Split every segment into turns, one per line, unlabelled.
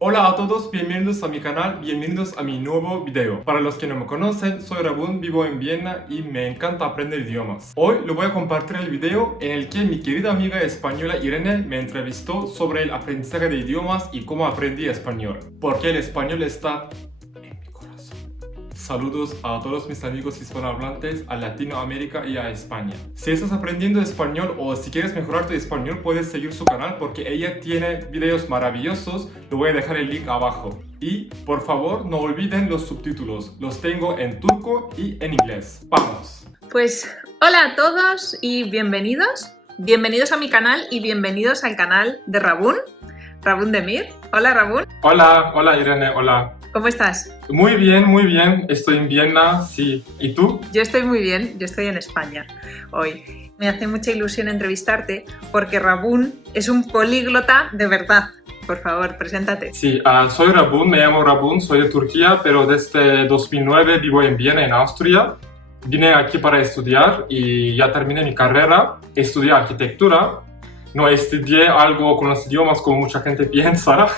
Hola a todos, bienvenidos a mi canal, bienvenidos a mi nuevo video. Para los que no me conocen, soy Rabun, vivo en Viena y me encanta aprender idiomas. Hoy les voy a compartir el video en el que mi querida amiga española Irene me entrevistó sobre el aprendizaje de idiomas y cómo aprendí español. Porque el español está Saludos a todos mis amigos hispanohablantes, a Latinoamérica y a España. Si estás aprendiendo español o si quieres mejorar tu español, puedes seguir su canal porque ella tiene videos maravillosos. Le voy a dejar el link abajo. Y por favor, no olviden los subtítulos. Los tengo en turco y en inglés. ¡Vamos!
Pues hola a todos y bienvenidos. Bienvenidos a mi canal y bienvenidos al canal de Rabun, Rabun Demir. Hola Rabun.
Hola, hola Irene, hola.
¿Cómo estás?
Muy bien, muy bien. Estoy en Viena, sí. ¿Y tú?
Yo estoy muy bien, yo estoy en España hoy. Me hace mucha ilusión entrevistarte porque Rabun es un políglota de verdad. Por favor, preséntate.
Sí, uh, soy Rabun, me llamo Rabun, soy de Turquía, pero desde 2009 vivo en Viena, en Austria. Vine aquí para estudiar y ya terminé mi carrera. Estudié arquitectura. No estudié algo con los idiomas como mucha gente piensa.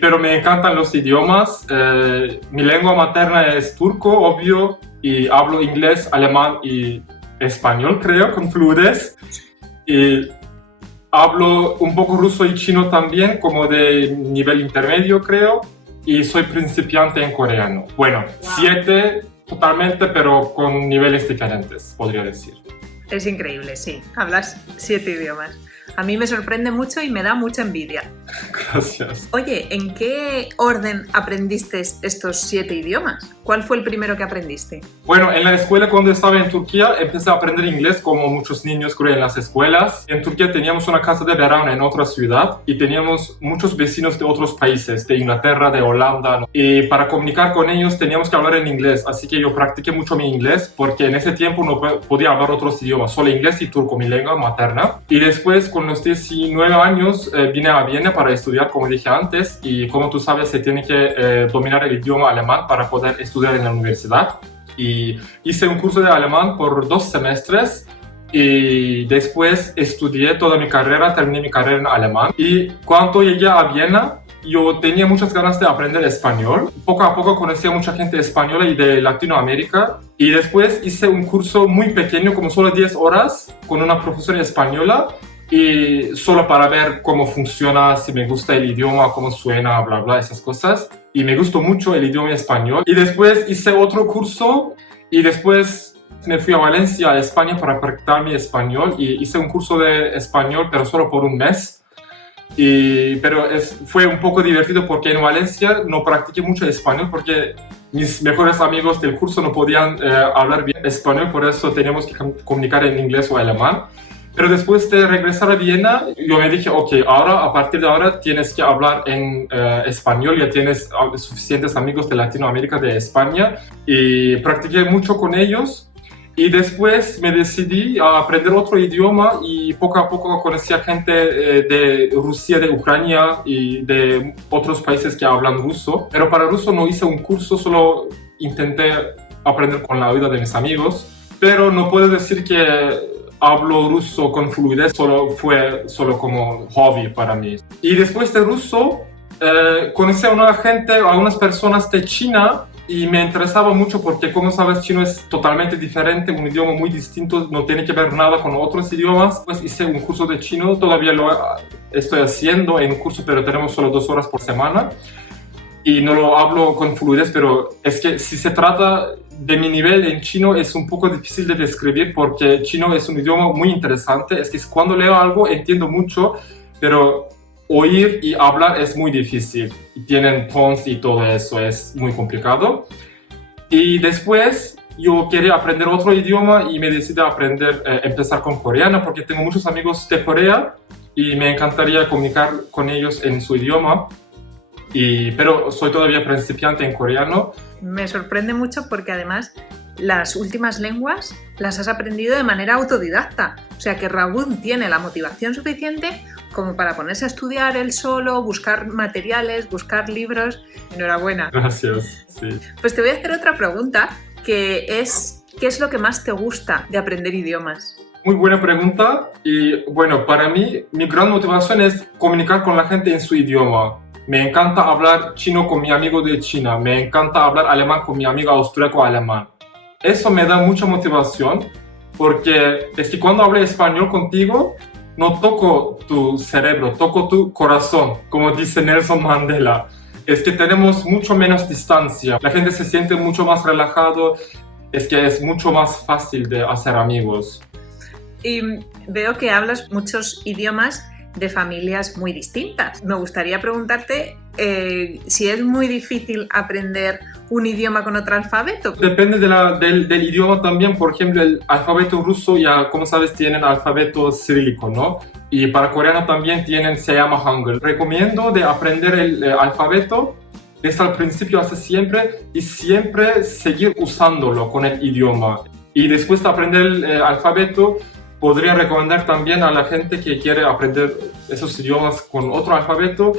pero me encantan los idiomas. Eh, mi lengua materna es turco, obvio, y hablo inglés, alemán y español, creo, con fluidez. Y hablo un poco ruso y chino también, como de nivel intermedio, creo. Y soy principiante en coreano. Bueno, siete totalmente, pero con niveles diferentes, podría decir.
Es increíble, sí. Hablas siete idiomas. A mí me sorprende mucho y me da mucha envidia.
Gracias.
Oye, ¿en qué orden aprendiste estos siete idiomas? ¿Cuál fue el primero que aprendiste?
Bueno, en la escuela cuando estaba en Turquía empecé a aprender inglés como muchos niños creo en las escuelas. En Turquía teníamos una casa de verano en otra ciudad y teníamos muchos vecinos de otros países, de Inglaterra, de Holanda. Y para comunicar con ellos teníamos que hablar en inglés, así que yo practiqué mucho mi inglés porque en ese tiempo no podía hablar otros idiomas, solo inglés y turco, mi lengua materna. Y después con los 19 años eh, vine a Viena para estudiar, como dije antes, y como tú sabes, se tiene que eh, dominar el idioma alemán para poder estudiar en la universidad. Y hice un curso de alemán por dos semestres y después estudié toda mi carrera, terminé mi carrera en alemán. Y cuando llegué a Viena, yo tenía muchas ganas de aprender español. Poco a poco conocí a mucha gente española y de Latinoamérica. Y después hice un curso muy pequeño, como solo 10 horas, con una profesora española y solo para ver cómo funciona, si me gusta el idioma, cómo suena, bla, bla, esas cosas. Y me gustó mucho el idioma español. Y después hice otro curso y después me fui a Valencia, a España, para practicar mi español y hice un curso de español, pero solo por un mes. Y, pero es, fue un poco divertido porque en Valencia no practiqué mucho español porque mis mejores amigos del curso no podían eh, hablar bien español, por eso teníamos que comunicar en inglés o alemán. Pero después de regresar a Viena, yo me dije, ok, ahora, a partir de ahora tienes que hablar en eh, español, ya tienes suficientes amigos de Latinoamérica, de España, y practiqué mucho con ellos. Y después me decidí a aprender otro idioma y poco a poco conocí a gente eh, de Rusia, de Ucrania y de otros países que hablan ruso. Pero para ruso no hice un curso, solo intenté aprender con la ayuda de mis amigos. Pero no puedo decir que hablo ruso con fluidez, solo fue solo como hobby para mí. Y después de ruso, eh, conocí a una gente, a unas personas de China y me interesaba mucho porque, como sabes, chino es totalmente diferente, un idioma muy distinto, no tiene que ver nada con otros idiomas. Pues hice un curso de chino, todavía lo estoy haciendo en un curso, pero tenemos solo dos horas por semana. Y no lo hablo con fluidez, pero es que si se trata de mi nivel en chino es un poco difícil de describir porque chino es un idioma muy interesante. Es que cuando leo algo entiendo mucho, pero oír y hablar es muy difícil. Tienen tones y todo eso es muy complicado. Y después yo quería aprender otro idioma y me decidí aprender, eh, empezar con coreano porque tengo muchos amigos de Corea y me encantaría comunicar con ellos en su idioma. Y, pero soy todavía principiante en coreano
me sorprende mucho porque además las últimas lenguas las has aprendido de manera autodidacta. O sea que Raúl tiene la motivación suficiente como para ponerse a estudiar él solo, buscar materiales, buscar libros. Enhorabuena.
Gracias.
Pues te voy a hacer otra pregunta que es ¿qué es lo que más te gusta de aprender idiomas?
Muy buena pregunta y bueno, para mí mi gran motivación es comunicar con la gente en su idioma Me encanta hablar chino con mi amigo de China. Me encanta hablar alemán con mi amigo austríaco alemán. Eso me da mucha motivación porque es que cuando hablo español contigo, no toco tu cerebro, toco tu corazón, como dice Nelson Mandela. Es que tenemos mucho menos distancia. La gente se siente mucho más relajado. Es que es mucho más fácil de hacer amigos.
Y veo que hablas muchos idiomas de familias muy distintas. Me gustaría preguntarte eh, si es muy difícil aprender un idioma con otro alfabeto.
Depende del, idioma también. Por ejemplo, el alfabeto ruso ya, como sabes, tienen alfabeto cirílico, ¿no? Y para coreano también tienen, se llama Hangul. Recomiendo de aprender el eh, alfabeto desde al principio hasta siempre y siempre seguir usándolo con el idioma. Y después de aprender el eh, alfabeto, podría recomendar también a la gente que quiere aprender esos idiomas con otro alfabeto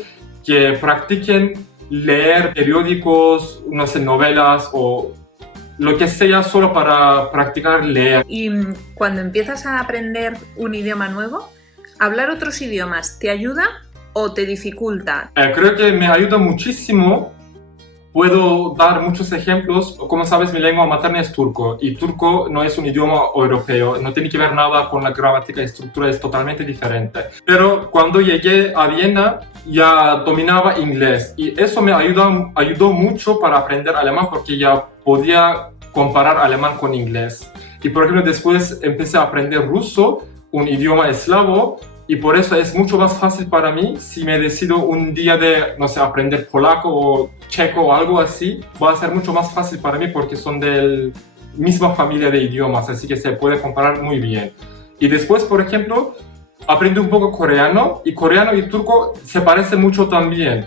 que practiquen leer periódicos, unas novelas o lo que sea solo para practicar leer.
Y mm, cuando empiezas a aprender un idioma nuevo, ¿hablar otros idiomas te ayuda o te dificulta?
Eh, creo que me ayuda muchísimo Puedo dar muchos ejemplos. Como sabes, mi lengua materna es turco y turco no es un idioma europeo, no tiene que ver nada con la gramática y estructura, es totalmente diferente. Pero cuando llegué a Viena ya dominaba inglés y eso me ayudó, ayudó mucho para aprender alemán porque ya podía comparar alemán con inglés. Y por ejemplo, después empecé a aprender ruso, un idioma eslavo, y por eso es mucho más fácil para mí si me decido un día de, no sé, aprender polaco o checo o algo así, va a ser mucho más fácil para mí porque son de la misma familia de idiomas, así que se puede comparar muy bien. Y después, por ejemplo, aprendí un poco coreano y coreano y turco se parecen mucho también.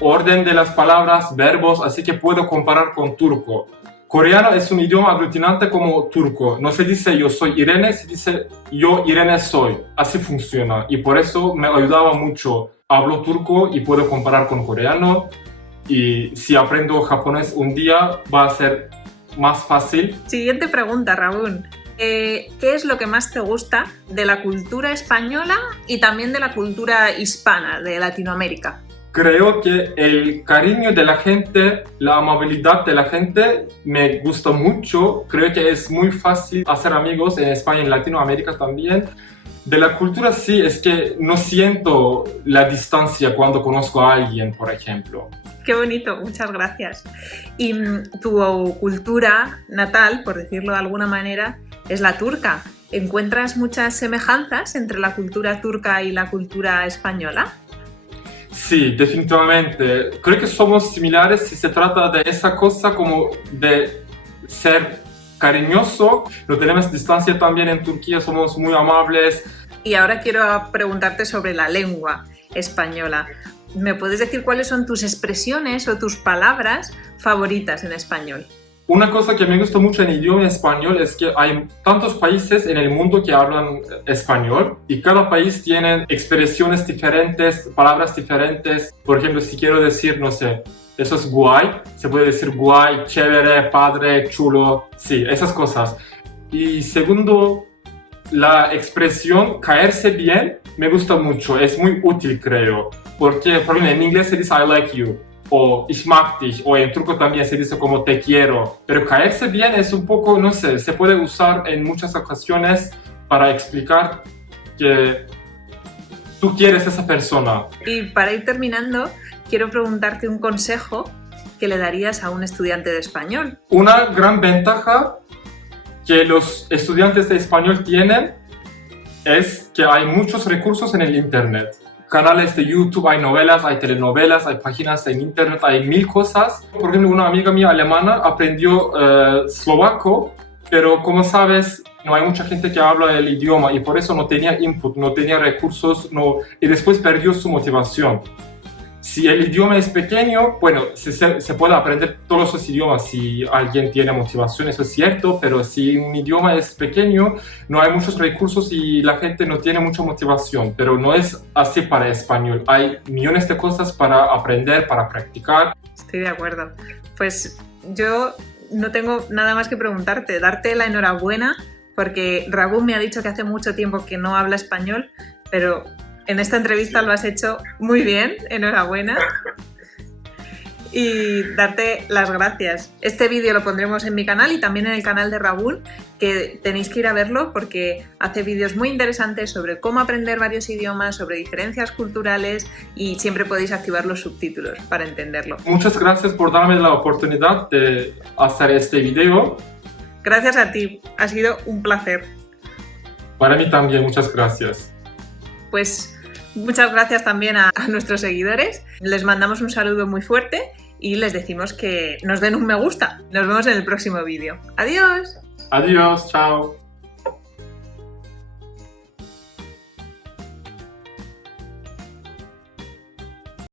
Orden de las palabras, verbos, así que puedo comparar con turco. Coreano es un idioma aglutinante como turco. No se dice yo soy Irene, se dice yo Irene soy. Así funciona. Y por eso me ayudaba mucho. Hablo turco y puedo comparar con coreano. Y si aprendo japonés un día va a ser más fácil.
Siguiente pregunta, Raúl. Eh, ¿Qué es lo que más te gusta de la cultura española y también de la cultura hispana de Latinoamérica?
Creo que el cariño de la gente, la amabilidad de la gente me gusta mucho. Creo que es muy fácil hacer amigos en España y en Latinoamérica también. De la cultura sí, es que no siento la distancia cuando conozco a alguien, por ejemplo.
Qué bonito, muchas gracias. Y mm, tu cultura natal, por decirlo de alguna manera, es la turca. ¿Encuentras muchas semejanzas entre la cultura turca y la cultura española?
Sí, definitivamente. Creo que somos similares si se trata de esa cosa como de ser cariñoso. No tenemos distancia también en Turquía, somos muy amables.
Y ahora quiero preguntarte sobre la lengua española. ¿Me puedes decir cuáles son tus expresiones o tus palabras favoritas en español?
Una cosa que me gusta mucho en idioma español es que hay tantos países en el mundo que hablan español y cada país tiene expresiones diferentes, palabras diferentes. Por ejemplo, si quiero decir, no sé, eso es guay, se puede decir guay, chévere, padre, chulo, sí, esas cosas. Y segundo, la expresión caerse bien me gusta mucho, es muy útil creo, porque por ejemplo en inglés se dice I like you o dich, o en turco también se dice como te quiero. Pero caerse bien es un poco, no sé, se puede usar en muchas ocasiones para explicar que tú quieres a esa persona.
Y para ir terminando, quiero preguntarte un consejo que le darías a un estudiante de español.
Una gran ventaja que los estudiantes de español tienen es que hay muchos recursos en el Internet canales de YouTube, hay novelas, hay telenovelas, hay páginas en internet, hay mil cosas. Por ejemplo, una amiga mía alemana aprendió uh, eslovaco, pero como sabes, no hay mucha gente que habla el idioma y por eso no tenía input, no tenía recursos, no, y después perdió su motivación. Si el idioma es pequeño, bueno, se, se, puede aprender todos los idiomas si alguien tiene motivación, eso es cierto, pero si un idioma es pequeño, no hay muchos recursos y la gente no tiene mucha motivación. Pero no es así para español. Hay millones de cosas para aprender, para practicar.
Estoy de acuerdo. Pues yo no tengo nada más que preguntarte, darte la enhorabuena, porque Raúl me ha dicho que hace mucho tiempo que no habla español, pero En esta entrevista lo has hecho muy bien, enhorabuena. Y darte las gracias. Este vídeo lo pondremos en mi canal y también en el canal de Raúl, que tenéis que ir a verlo porque hace vídeos muy interesantes sobre cómo aprender varios idiomas, sobre diferencias culturales y siempre podéis activar los subtítulos para entenderlo.
Muchas gracias por darme la oportunidad de hacer este video.
Gracias a ti, ha sido un placer.
Para mí también, muchas gracias.
Pues muchas gracias también a, nuestros seguidores. Les mandamos un saludo muy fuerte y les decimos que nos den un me gusta. Nos vemos en el próximo vídeo. Adiós.
Adiós, chao.